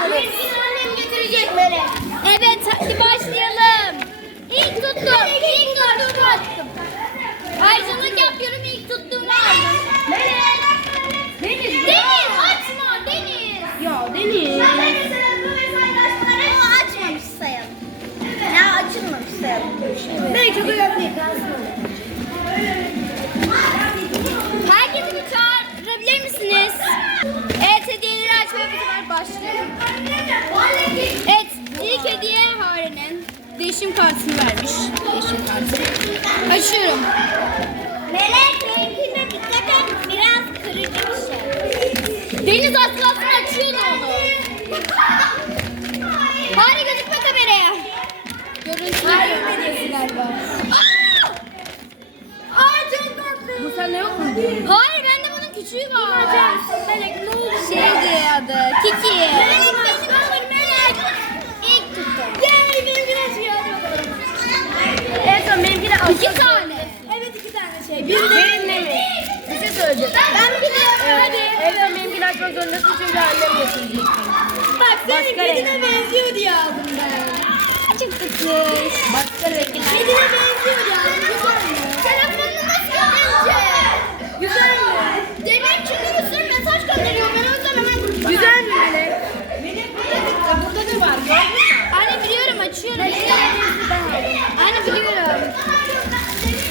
başlıyoruz. Annem Evet, evet, evet başlayalım. İlk tuttum. Mereke ilk tuttum. Ayrıca Ayrıcalık ilk tuttum. Meleğe. Deniz. açma Deniz. Ya Deniz. Ya Deniz. Ya, mesela, başlayışları... Açmamış sayalım. Evet. Ya yani, şey çok Ben çok uyarlayayım. yeşim kartını vermiş. Yeşim kartı. Kaçıyorum. Melek benimkine dikkat et. Biraz kırıcı bir şey. Kiki. Deniz atla açıyor açıyor onu. Bari gözükme kameraya. Görüntü görmediyorsun galiba. Aa! çok tatlı. Bu sen ne okudun? Hayır ben de bunun küçüğü var. Melek ne oldu? Şeydi diye adı. Kiki. Melek. tane. İki tane. Evet iki tane şey. Ya, bir de benim de mi? Bir şey söyleyeceğim. Ben biliyorum. Evet. Hadi. Evde benim evet, bir dakika sonra nasıl çünkü annem getirecek. Bak senin Başka kedine, kedine benziyor diye aldım ben. Çok tatlı. Başka, Başka renkler. Kedine benziyor diye aldım.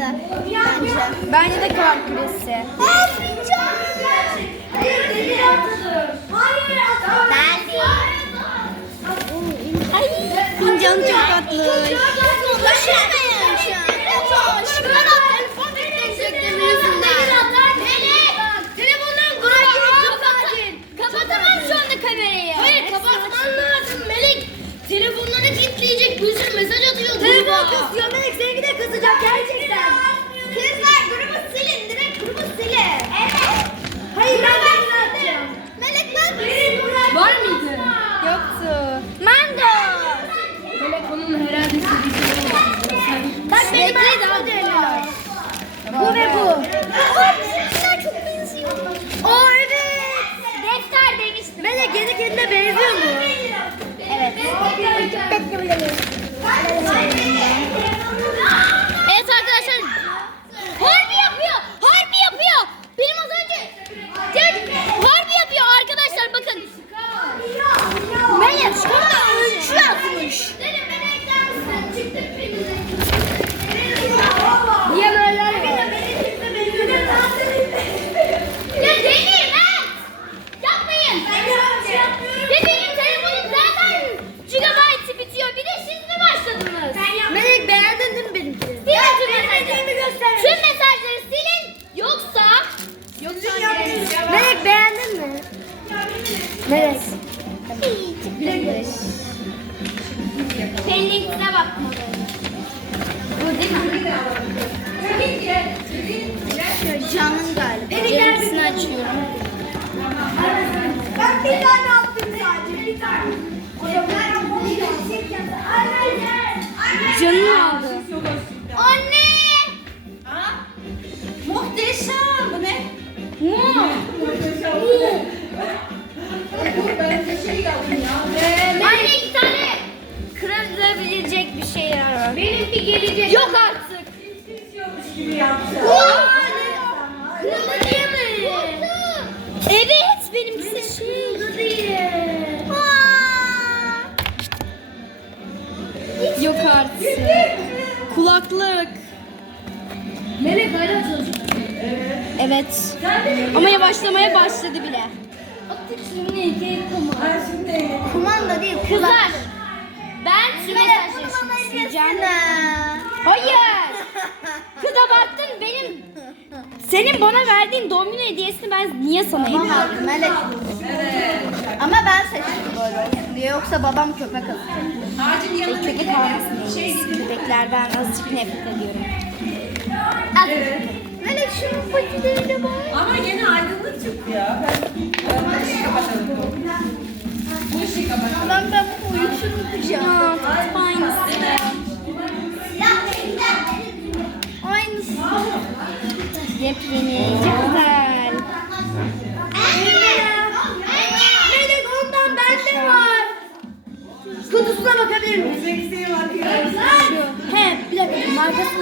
kulesi bence. bence. de kulak kulesi. bak, bak benim hani da, bu, ben. bu ve bu. bu o oh, evet. Dekter demiştim. Bele kendi kendine benziyor mu? Ben. Evet. Bekle ben ben bekle. Evet. Pendik'e bakmalı. Canım galiba. Evet, açıyorum. bir tane attım sadece. Bir Canım aldı. çiçek evet. aldım bir şey var. Benim bir gelecek. Yok, yok artık. Hiç bir... yokmuş gibi yapmışlar. Yok. Evet benim, benim bir şey. Yok artık. Yüküzeyip Kulaklık. Evet. evet. Ama yavaşlamaya başladı bile. Şimdi iki değil kulaç. Ben tüme taşıyacağım. Hayır. Kıda baktın benim. Senin bana verdiğin domino hediyesini ben niye sana tamam, hediye aldım? Evet. Ama ben seçtim bu Niye Yoksa babam köpek alır. Hacim yanına gelin. Köpek almasın. Köpekler ben azıcık nefret ediyorum. Evet. Melek evet. şunun paketlerine var? Ama yeni aydınlık yepyeni. Aaaa. Çok güzel. Melek ondan bende var. Kutusuna bakabilir miyim? Hem bir dakika markası